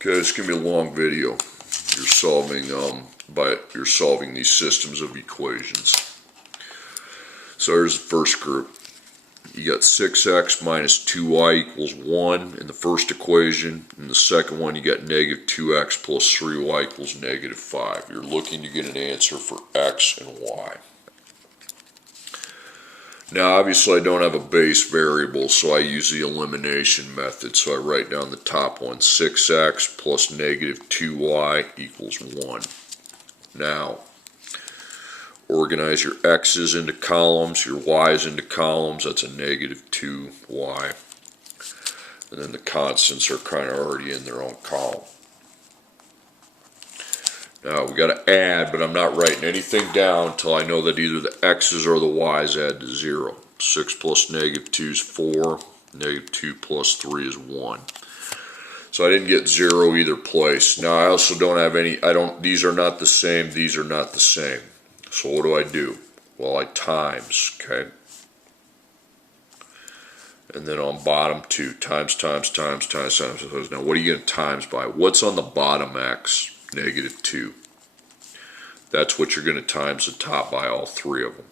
Okay, it's gonna be a long video. You're solving these systems of equations. So here's the first group. You got 6x minus 2y equals 1 in the first equation. In the second one, you got negative 2x plus 3y equals negative 5. You're looking to get an answer for x and y. Now, obviously, I don't have a base variable, so I use the elimination method. So I write down the top one, 6x plus negative 2y equals 1. Now, organize your x's into columns, your y's into columns. That's a negative 2y. And then the constants are kind of already in their own column. Now, we got to add, but I'm not writing anything down until I know that either the x's or the y's add to 0. 6 plus negative 2 is 4. Negative 2 plus 3 is 1. So I didn't get 0 either place. Now, I also don't have any, these are not the same, these are not the same. So what do? Well, I times, okay? And then on bottom 2, times. Now, what are you going to times by? What's on the bottom x? Negative 2. That's what you're going to times the top by, all three of them.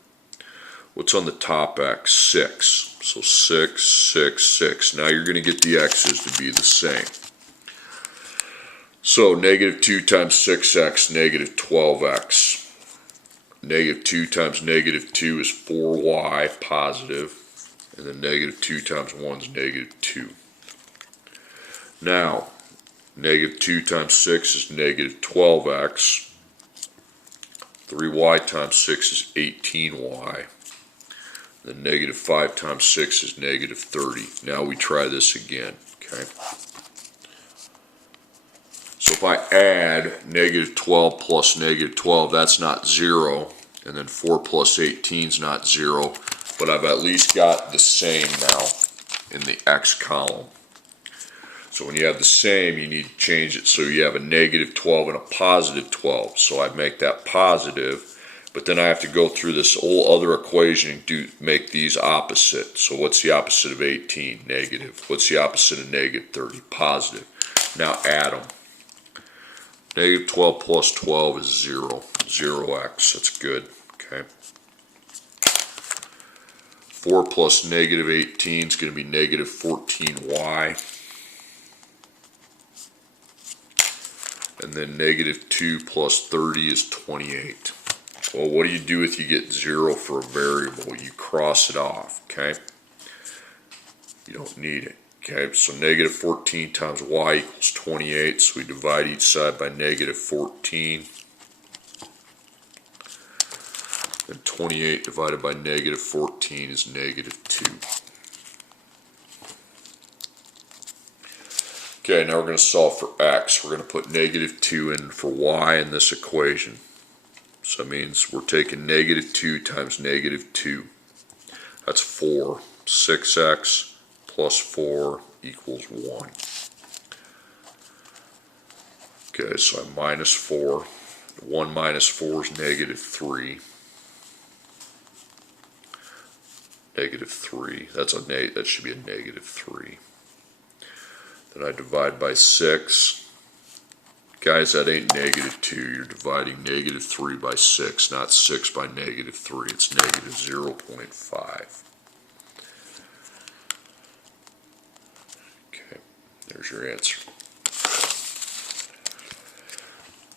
What's on the top x? 6. So 6, 6, 6. Now you're going to get the x's to be the same. So negative 2 times 6x, negative 12x. Negative 2 times negative 2 is 4y, positive. And then negative 2 times 1 is negative 2. Now, negative 2 times 6 is negative 12x. 3y times 6 is 18y. Then negative 5 times 6 is negative 30. Now we try this again, okay? So if I add negative 12 plus negative 12, that's not 0. And then 4 plus 18 is not 0. But I've at least got the same now in the x column. So when you have the same, you need to change it so you have a negative 12 and a positive 12. So I make that positive, but then I have to go through this whole other equation and make these opposite. So what's the opposite of 18? Negative. What's the opposite of negative 30? Positive. Now add them. Negative 12 plus 12 is 0. 0x. That's good. Okay. 4 plus negative 18 is going to be negative 14y. And then negative 2 plus 30 is 28. Well, what do you do if you get 0 for a variable? You cross it off, okay? You don't need it, okay? So negative 14 times y equals 28. So we divide each side by negative 14. And 28 divided by negative 14 is negative 2. Okay, now we're going to solve for x. We're going to put negative 2 in for y in this equation. So that means we're taking negative 2 times negative 2. That's 4. 6x plus 4 equals 1. Okay, so I minus 4. 1 minus 4 is negative 3. Negative 3. That should be a negative 3. Then I divide by 6. Guys, that ain't negative 2. You're dividing negative 3 by 6, not 6 by negative 3. It's negative 0.5. Okay, there's your answer.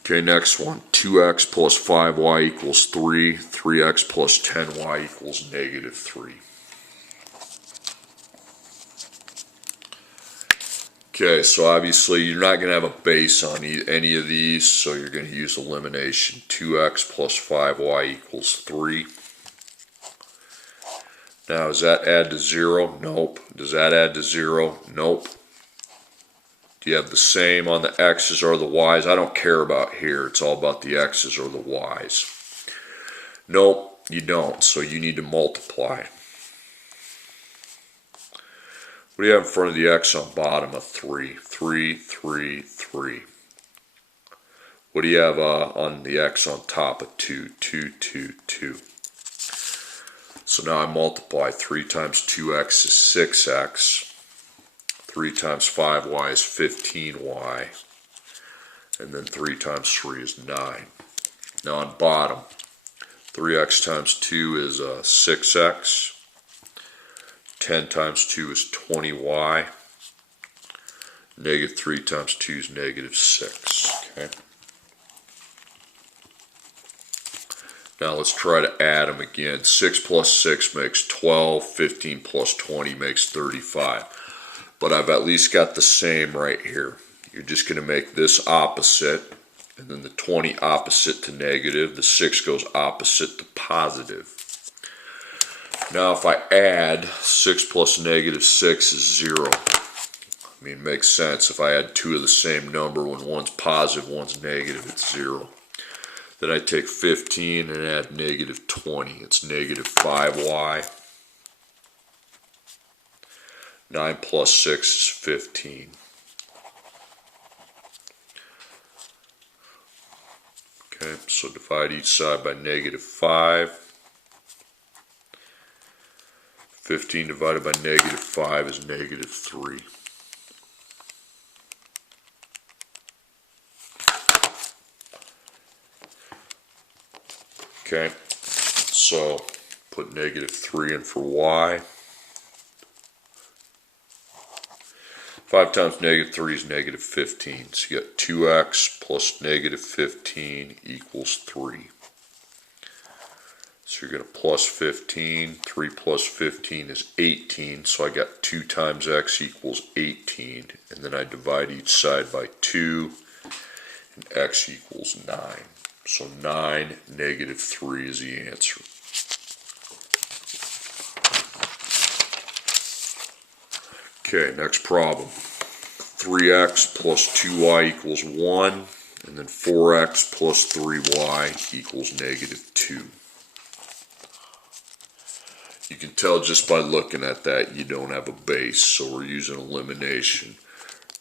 Okay, next one. 2x plus 5y equals 3. 3x plus 10y equals negative 3. Okay, so obviously you're not going to have a base on any of these, so you're going to use elimination. 2x plus 5y equals 3. Now, does that add to 0? Nope. Does that add to 0? Nope. Do you have the same on the x's or the y's? I don't care about here. It's all about the x's or the y's. Nope, you don't, so you need to multiply. What do you have in front of the x on bottom? A 3. 3, 3, 3. What do you have on the x on top? A 2. 2, 2, 2. So now I multiply. 3 times 2x is 6x. 3 times 5y is 15y. and then 3 times 3 is 9. Now on bottom, 3x times 2 is 6x, 10 times 2 is 20y, negative 3 times 2 is negative 6. Okay. Now let's try to add them again. 6 plus 6 makes 12, 15 plus 20 makes 35. But I've at least got the same right here. You're just going to make this opposite, and then the 20 opposite to negative. The 6 goes opposite to positive. Now if I add, 6 plus negative 6 is 0. I mean, it makes sense. If I add two of the same number, when one's positive, one's negative, it's 0. Then I take 15 and add negative 20. It's negative 5y. 9 plus 6 is 15. Okay, so divide each side by negative 5. 15 divided by negative 5 is negative 3. Okay, so put negative 3 in for y. 5 times negative 3 is negative 15. So you got 2x plus negative 15 equals 3. So you're going to plus 15. 3 plus 15 is 18. So I got 2 times x equals 18. And then I divide each side by 2. And x equals 9. So 9, negative 3 is the answer. Okay, next problem. 3x plus 2y equals 1, and then 4x plus 3y equals negative 2. You can tell just by looking at that you don't have a base, so we're using elimination.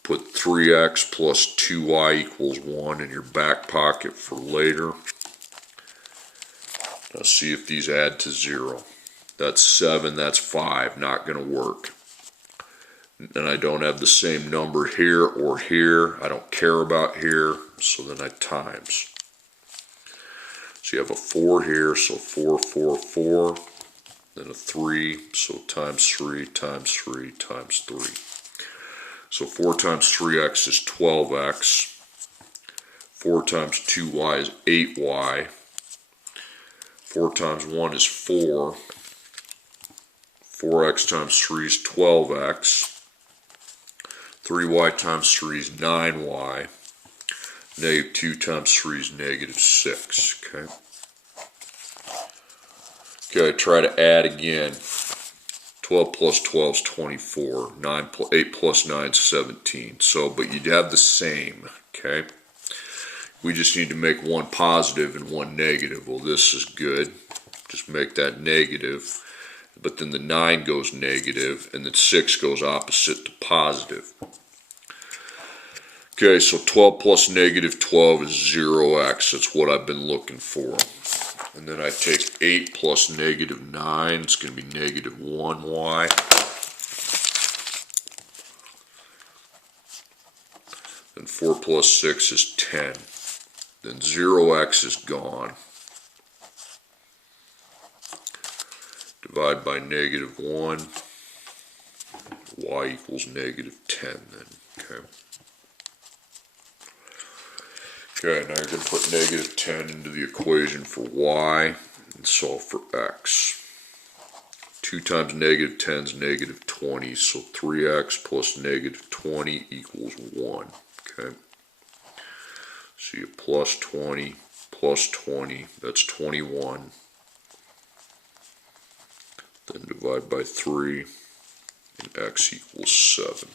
Put 3x plus 2y equals 1 in your back pocket for later. Now see if these add to 0. That's 7, that's 5, not going to work. And I don't have the same number here or here. I don't care about here, so then I times. So you have a 4 here, so 4, 4, 4. Then a 3, so times 3 times 3 times 3. So 4 times 3x is 12x. 4 times 2y is 8y. 4 times 1 is 4. 4x times 3 is 12x. 3y times 3 is 9y. Negative 2 times 3 is negative 6. Okay. Okay, try to add again. 12 plus 12 is 24. 8 plus 9 is 17. So, but you'd have the same. Okay. We just need to make one positive and one negative. Well, this is good. Just make that negative. But then the 9 goes negative, and the 6 goes opposite to positive. Okay, so 12 plus negative 12 is 0x. That's what I've been looking for. And then I take 8 plus negative 9. It's going to be negative 1y. Then 4 plus 6 is 10. Then 0x is gone. Divide by negative 1. Y equals negative 10 then. Okay. Okay, now you're going to put negative 10 into the equation for y and solve for x. 2 times negative 10 is negative 20, so 3x plus negative 20 equals 1. Okay. So you plus 20, that's 21. Then divide by 3, and x equals 7.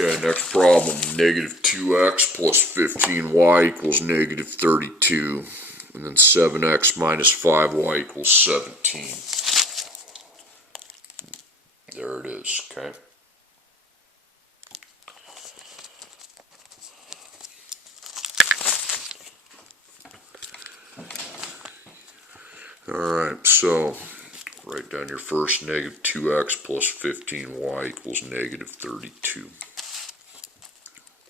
Okay, next problem. Negative 2x plus 15y equals negative 32. And then 7x minus 5y equals 17. There it is, okay? Alright, so right write down your first negative 2x plus 15y equals negative 32.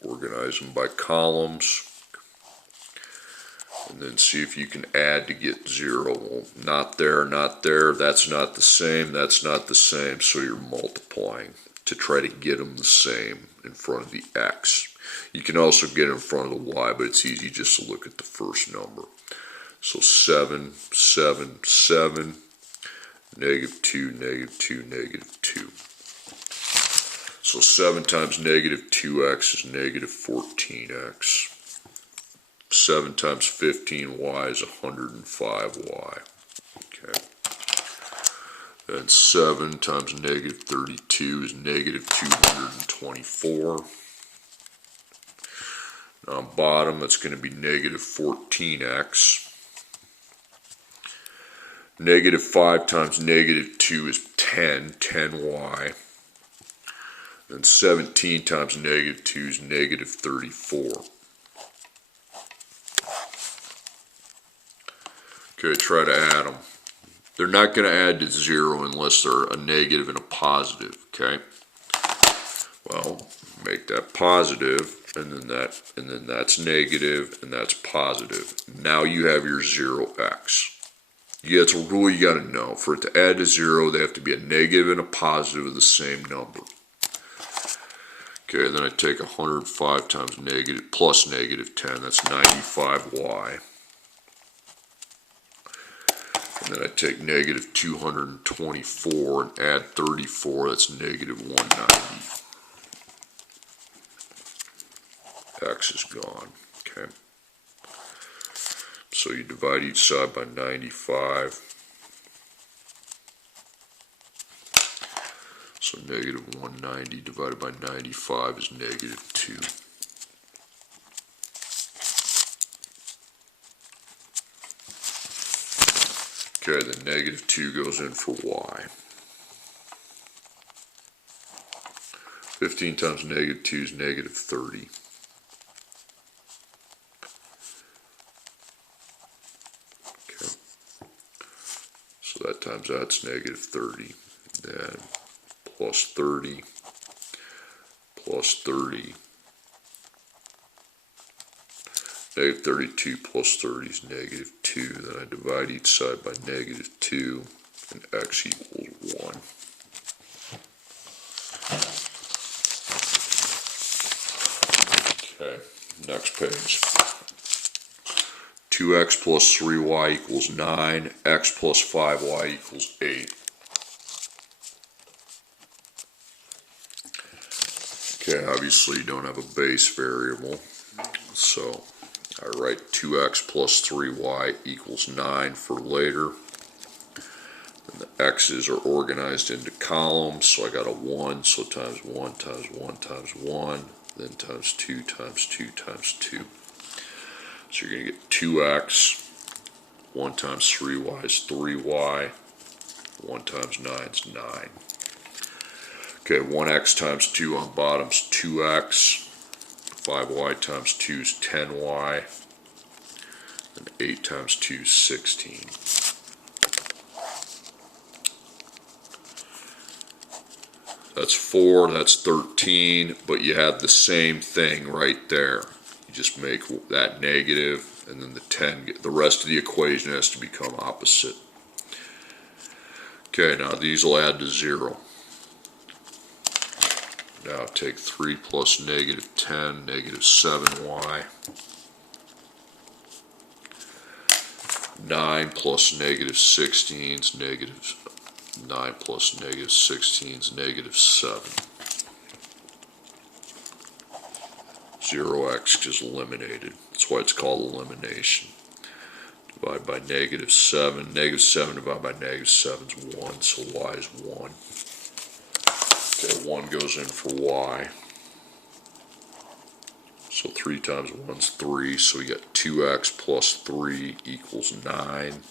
Organize them by columns. And then see if you can add to get 0. Well, not there, not there. That's not the same. That's not the same. So you're multiplying to try to get them the same in front of the x. You can also get in front of the y, but it's easy just to look at the first number. So 7, 7, 7, negative 2, negative 2, negative 2. So 7 times negative 2x is negative 14x. 7 times 15y is 105y. Okay. And 7 times negative 32 is negative 224. Now on bottom, it's going to be negative 14x. Negative 5 times negative 2 is 10, 10y. And 17 times negative 2 is negative 34. Okay, try to add them. They're not going to add to 0 unless they're a negative and a positive, okay? Well, make that positive, and then that's negative, and that's positive. Now you have your 0x. Yeah, it's a rule you got to know. For it to add to 0, they have to be a negative and a positive of the same number. Okay, then I take 105 times negative plus negative 10, that's 95y. And then I take negative 224 and add 34, that's negative 190. X is gone, okay? So you divide each side by 95. So negative 190 divided by 95 is negative 2. Okay, then negative 2 goes in for y. 15 times negative 2 is negative 30. Okay. So that times that's negative 30. Then plus 30, plus 30. Negative 32 plus 30 is negative 2. Then I divide each side by negative 2, and x equals 1. Okay, next page. 2x plus 3y equals 9. X plus 5y equals 8. Okay, obviously you don't have a base variable, so I write 2x plus 3y equals 9 for later. And the x's are organized into columns, so I got a 1, so times 1 times 1 times 1, then times 2 times 2 times 2. So you're going to get 2x, 1 times 3y is 3y, 1 times 9 is 9. Okay, 1x times 2 on bottom's 2x. 5y times 2 is 10y, and 8 times 2 is 16. That's 4, that's 13, but you have the same thing right there. You just make that negative, and then the 10, the rest of the equation has to become opposite. Okay, now these will add to 0. Now take 3 plus negative 10, negative 7y. 9 plus negative 16 is negative 9 plus negative 16 is negative 7. 0x is eliminated. That's why it's called elimination. Divide by negative 7. Negative 7 divided by negative 7 is 1, so y is 1. Okay, 1 goes in for y. So 3 times 1 is 3, so you get 2x plus 3 equals 9.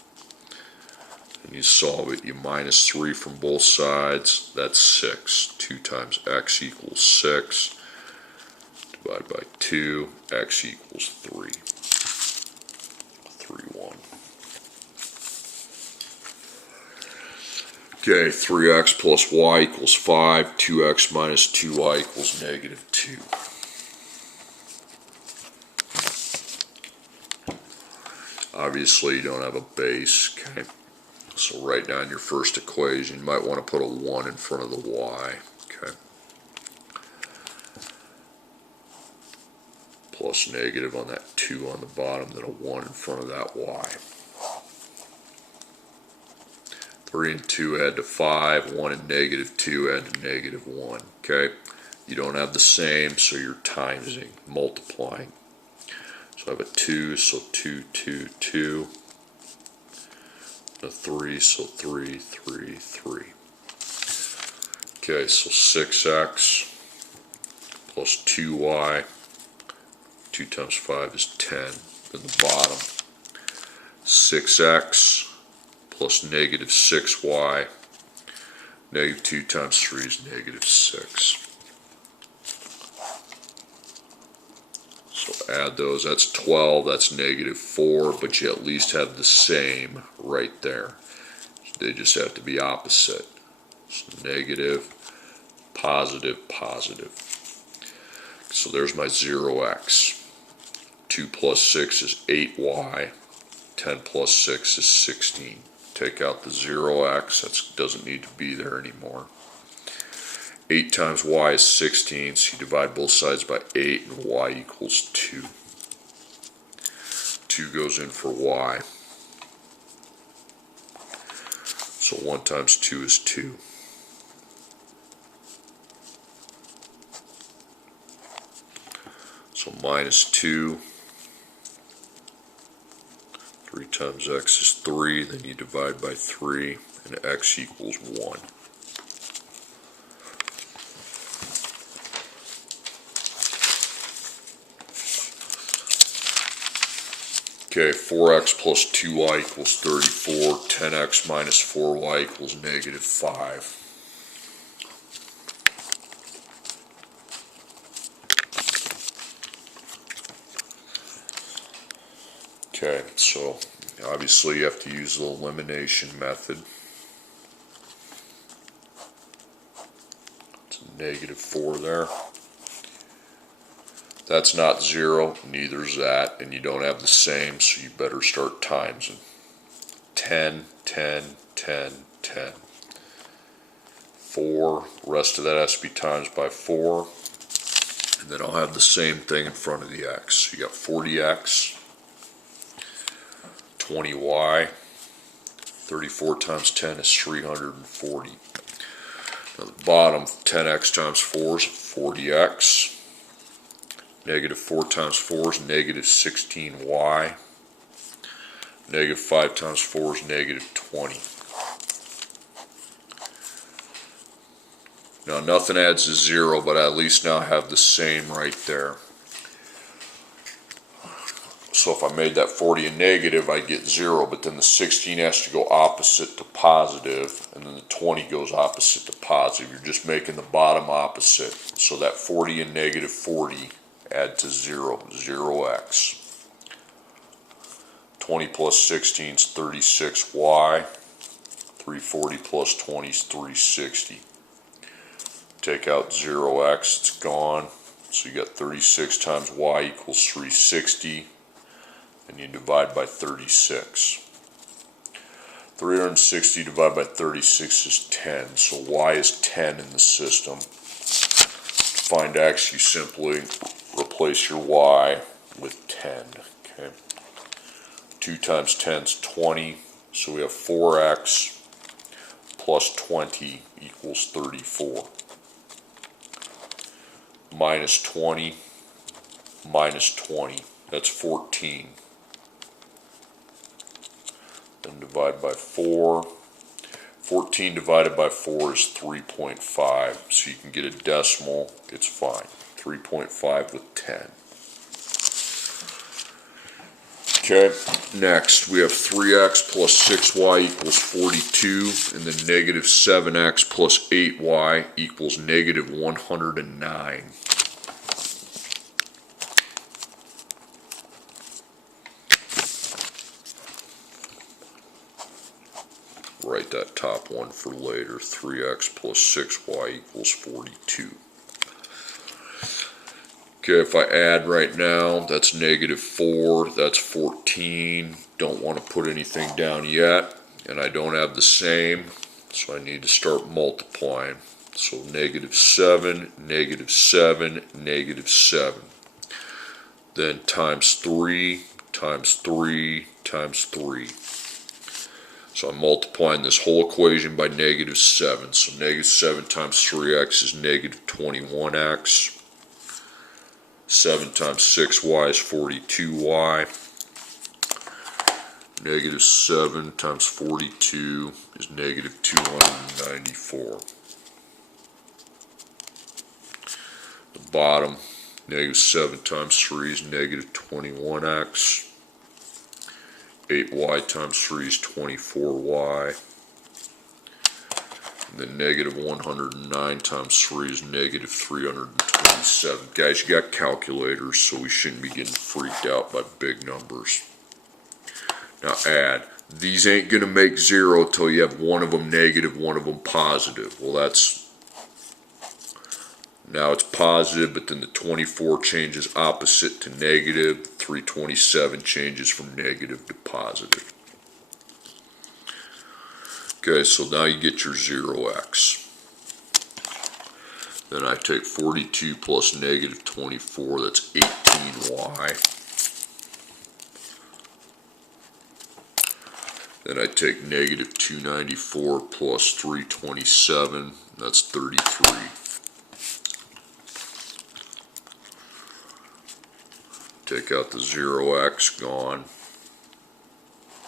And you solve it, you minus 3 from both sides, that's 6. 2 times x equals 6. Divide by 2, x equals 3. 3, 1. Okay, 3x plus y equals 5, 2x minus 2y equals negative 2. Obviously you don't have a base, okay? So write down your first equation. You might want to put a 1 in front of the y, okay? Plus negative on that 2 on the bottom, then a 1 in front of that y. 3 and 2 add to 5, 1 and negative 2 add to negative 1, okay? You don't have the same, so you're timesing, multiplying. So I have a 2, so 2, 2, 2. A 3, so 3, 3, 3. Okay, so 6x plus 2y. 2 times 5 is 10. Then the bottom, 6x plus negative 6y. Negative 2 times 3 is negative 6. So add those. That's 12. That's negative 4. But you at least have the same right there. They just have to be opposite. So negative, positive, positive. So there's my 0x. 2 plus 6 is 8y. 10 plus 6 is 16. Take out the 0x. That doesn't need to be there anymore. 8 times y is 16, so you divide both sides by 8, and y equals 2. 2 goes in for y. So 1 times 2 is 2. So minus 2. 3 times x is 3, then you divide by 3, and x equals 1. Okay, 4x plus 2y equals 34. 10x minus 4y equals negative 5. Okay, so obviously you have to use the elimination method. It's a negative 4 there. That's not 0, neither's that, and you don't have the same, so you better start timesing. 10, 10, 10, 10. 4, rest of that has to be times by 4, and then I'll have the same thing in front of the x. So you got 40x, 20y, 34 times 10 is 340. Now the bottom, 10x times 4 is 40x. Negative 4 times 4 is negative 16y. Negative 5 times 4 is negative 20. Now nothing adds to 0, but I at least now have the same right there. So if I made that 40 a negative, I get 0, but then the 16 has to go opposite to positive, and then the 20 goes opposite to positive. You're just making the bottom opposite. So that 40 and negative 40 add to 0, 0x. 20 plus 16 is 36y. 340 plus 20 is 360. Take out 0x, it's gone. So you got 36 times y equals 360. And you divide by 36. 360 divided by 36 is 10. So y is 10 in the system. To find x, you simply replace your y with 10. Okay. 2 times 10 is 20. So we have 4x plus 20 equals 34. Minus 20 minus 20. That's 14. Then divide by 4. 14 divided by 4 is 3.5. So you can get a decimal, it's fine. 3.5 with 10. Okay, next we have 3x plus 6y equals 42, and then negative 7x plus 8y equals negative 109. Write write that top one for later. 3x plus 6y equals 42. Okay, if I add right now, that's negative 4, that's 14. Don't want to put anything down yet, and I don't have the same, so I need to start multiplying. So negative 7, negative 7, negative 7. Then times 3, times 3, times 3. So I'm multiplying this whole equation by negative 7. So negative 7 times 3x is negative 21x. 7 times 6y is 42y. Negative 7 times 42 is negative 294. The bottom, negative 7 times 3 is negative 21x. 8y times 3 is 24y. And then negative 109 times 3 is negative 327. Guys, you got calculators, so we shouldn't be getting freaked out by big numbers. Now add. These ain't going to make 0 till you have one of them negative, one of them positive. Well, that's... Now it's positive, but then the 24 changes opposite to negative. 327 changes from negative to positive. Okay, so now you get your 0x. Then I take 42 plus negative 24, that's 18y. Then I take negative 294 plus 327, that's 33. Take out the 0x, gone.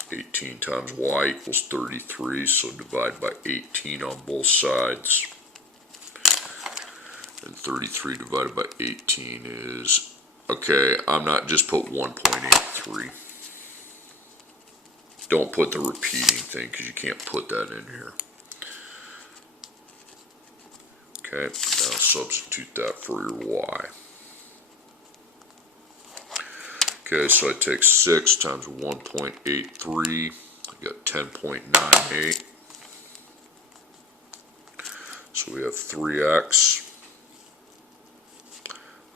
18 times y equals 33, so divide by 18 on both sides. And 33 divided by 18 is, okay, I'm not, just put 1.83. Don't put the repeating thing because you can't put that in here. Okay, now substitute that for your y. Okay, so I take 6 times 1.83, I got 10.98. So we have 3x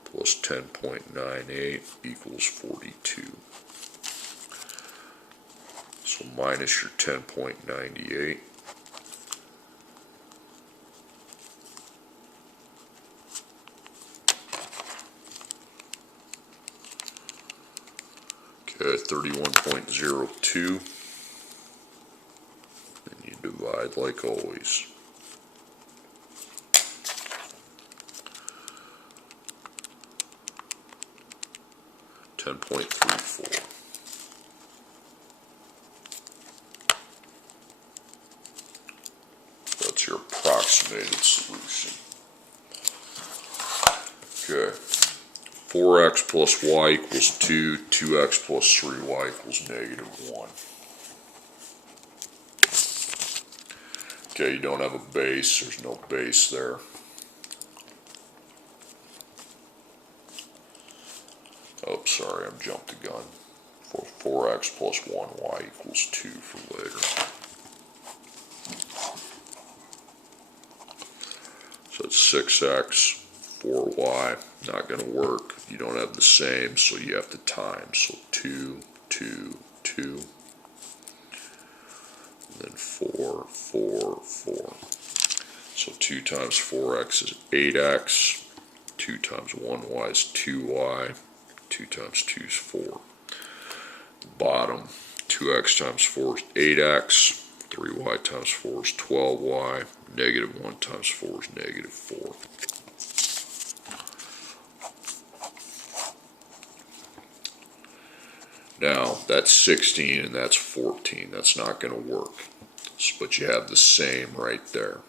plus 10.98 equals 42. So minus your 10.98. Okay, 31.02. And you divide like always. $10.34. That's your approximated solution. Okay. 4x plus y equals 2, 2x plus 3y equals negative 1. Okay, you don't have a base, there's no base there. Oh, sorry, I jumped the gun. 4x plus 1y equals 2 for later. So it's 6x, 4y, not going to work. You don't have the same, so you have to times. So 2, 2, 2. And then 4, 4, 4. So 2 times 4x is 8x. 2 times 1y is 2y. 2 times 2 is 4. Bottom, 2x times 4 is 8x. 3y times 4 is 12y. Negative 1 times 4 is negative 4. Now, that's 16 and that's 14. That's not going to work. But you have the same right there.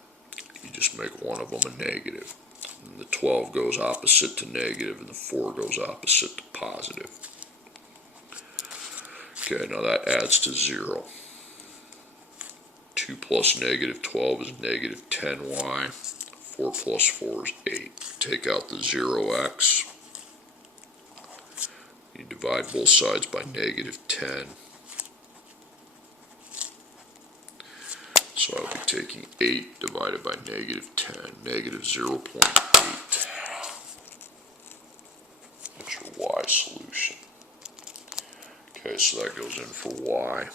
You just make one of them a negative. And the 12 goes opposite to negative and the 4 goes opposite to positive. Okay, now that adds to 0. 2 plus negative 12 is negative 10y. 4 plus 4 is 8. Take out the 0x. You divide both sides by negative 10. So I'll be taking 8 divided by negative 10, negative 0.8. That's your y solution. Okay, so that goes in for y.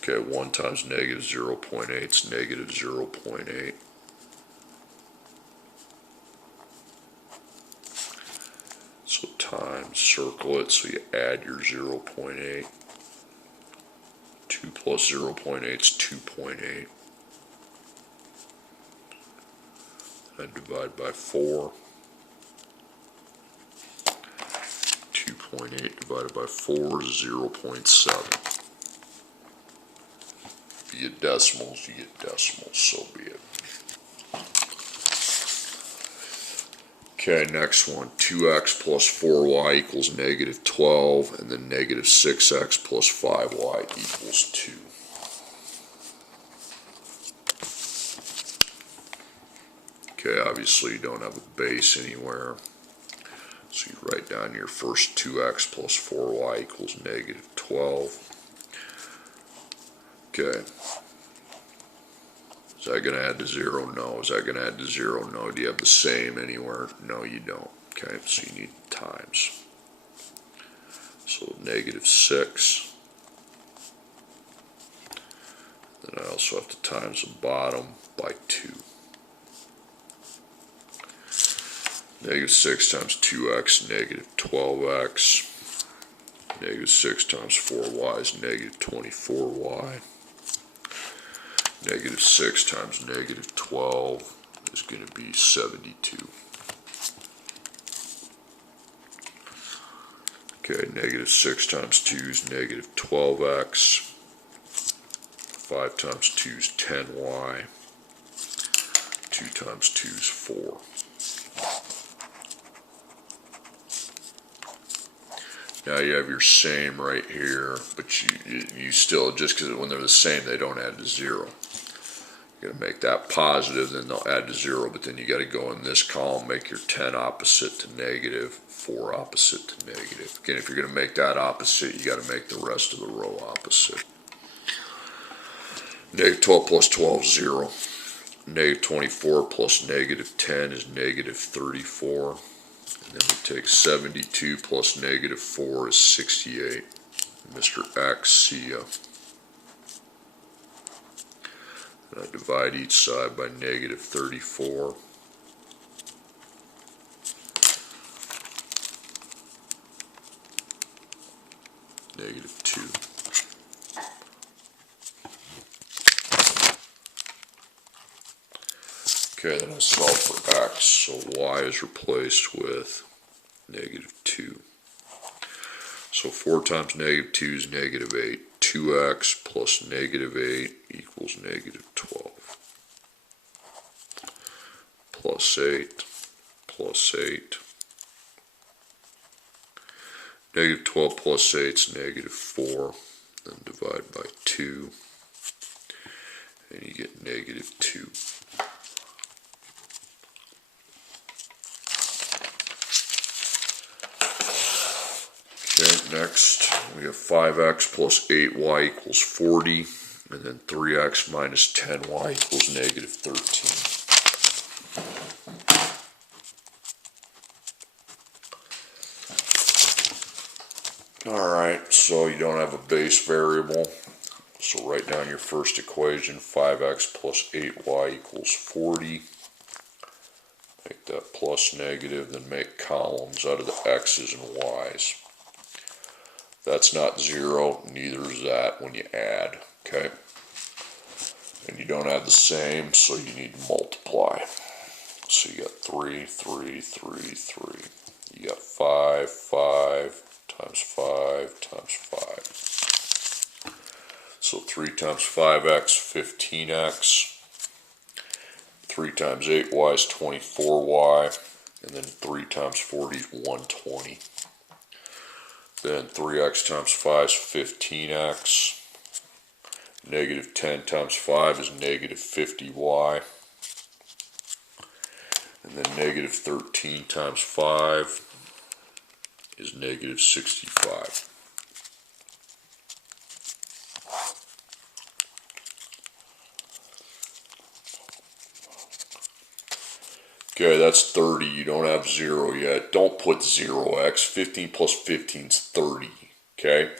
Okay, 1 times negative 0.8 is negative 0.8. So times, circle it, so you add your 0.8. 2 plus 0.8 is 2.8. And divide by 4. 2.8 divided by 4 is 0.7. If you get decimals, you get decimals, so be it. Okay, next one. 2x plus 4y equals negative 12, and then negative 6x plus 5y equals 2. Okay, obviously you don't have a base anywhere. So you write down your first 2x plus 4y equals negative 12. Okay. Is that going to add to 0? No. Is that going to add to 0? No. Do you have the same anywhere? No, you don't. Okay, so you need times. So negative 6. Then I also have to times the bottom by 2. Negative 6 times 2x, negative 12x. Negative 6 times 4y is negative 24y. Negative 6 times negative 12 is going to be 72. Okay, negative 6 times 2 is negative 12x. 5 times 2 is 10y. 2 times 2 is 4. Now you have your same right here, but you still, just because when they're the same, they don't add to 0. You're going to make that positive, then they'll add to 0, but then you got to go in this column, make your 10 opposite to negative, 4 opposite to negative. Again, if you're going to make that opposite, you got to make the rest of the row opposite. Negative 12 plus 12 is 0. Negative 24 plus negative 10 is negative 34. And then we take 72 plus negative 4 is 68. Mr. X, see ya. And I divide each side by negative 34. Negative 2. Okay, then I solve for x, so y is replaced with negative 2. So 4 times negative 2 is negative 8. 2x plus negative 8 equals negative 12. Plus 8, plus 8. Negative 12 plus 8 is negative 4. Then divide by 2. And you get negative 2. Okay, next we have 5x plus 8y equals 40, and then 3x minus 10y equals negative 13. Alright, so you don't have a base variable, so write down your first equation, 5x plus 8y equals 40. Make that plus negative, then make columns out of the x's and y's. That's not 0, neither is that when you add, okay? And you don't have the same, so you need to multiply. So you got 3, 3, 3, 3. You got 5, 5, times 5, times 5. So 3 times 5x, 15x. 3 times 8y is 24y. And then 3 times 40 is 120. Then 3x times 5 is 15x. Negative 10 times 5 is negative 50y. And then negative 13 times 5 is negative 65. Okay, that's 30. You don't have 0 yet. Don't put 0x. 15 plus 15 is 30. Okay?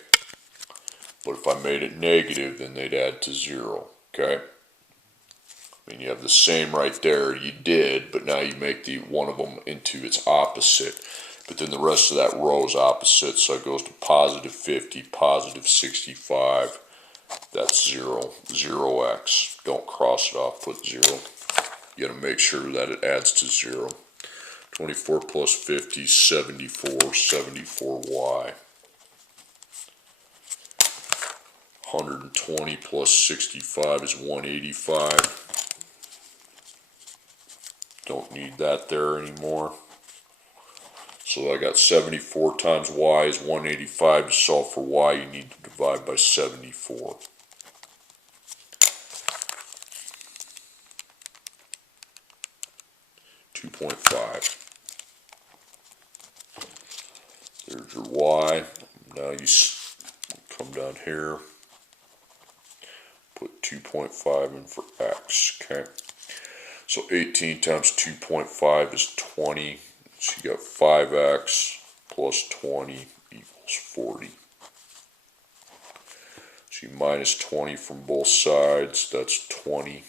But if I made it negative, then they'd add to 0. Okay? I mean, you have the same right there. You did, but now you make the one of them into its opposite. But then the rest of that row is opposite, so it goes to positive 50, positive 65. That's 0. 0x. Don't cross it off, put 0. You got to make sure that it adds to 0. 24 plus 50 is 74, 74y. 120 plus 65 is 185. Don't need that there anymore. So I got 74 times y is 185. To solve for y, you need to divide by 74. .5. There's your y. Now you come down here, put 2.5 in for x, okay? So 18 times 2.5 is 20. So you got 5x plus 20 equals 40. So you minus 20 from both sides, that's 20.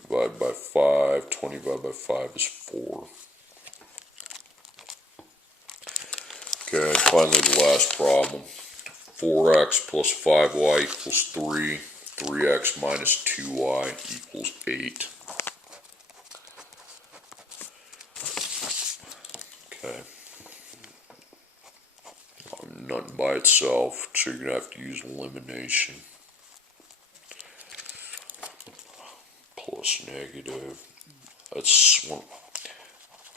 Divide by 5, 20 divided by 5 is 4. Okay, and finally the last problem. 4x plus 5y equals 3. 3x minus 2y equals 8. Okay. Nothing by itself, so you're going to have to use elimination. Plus negative. That's one.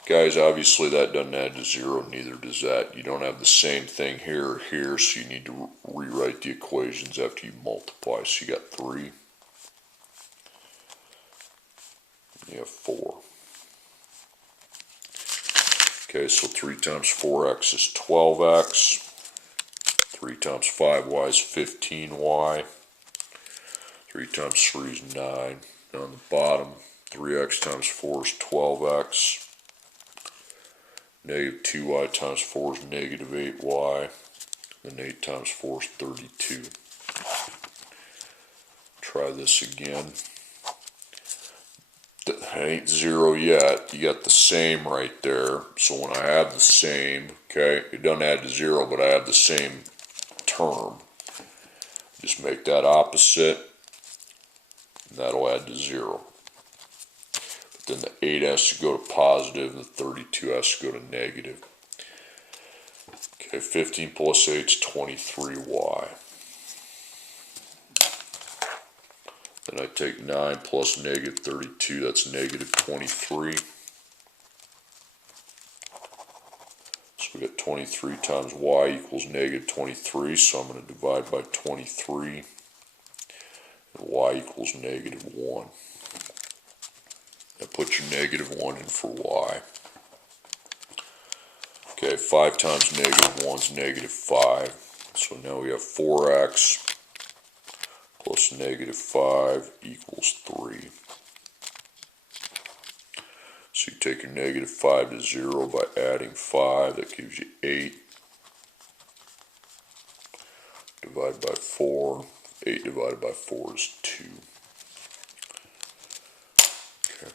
Guys, obviously that doesn't add to 0, neither does that. You don't have the same thing here or here, so you need to rewrite the equations after you multiply. So you got 3. You have 4. Okay, so 3 times 4x is 12x. 3 times 5y is 15y. 3 times 3 is 9. On the bottom, 3x times 4 is 12x. Negative 2y times 4 is negative 8y. And 8 times 4 is 32. Try this again. That ain't 0 yet. You got the same right there. So when I add the same, okay, it doesn't add to 0, but I have the same term. Just make that opposite, and that'll add to 0. But then the 8 has to go to positive, and the 32 has to go to negative. Okay, 15 plus 8 is 23y. Then I take 9 plus negative 32, that's negative 23. So we got 23 times y equals negative 23, so I'm going to divide by 23. And y equals negative 1. Now put your negative 1 in for y. Okay, 5 times negative 1 is negative 5. So now we have 4x plus negative 5 equals 3. So you take your negative 5 to 0 by adding 5. That gives you 8. Divide by 4. 8 divided by 4 is 2. Okay.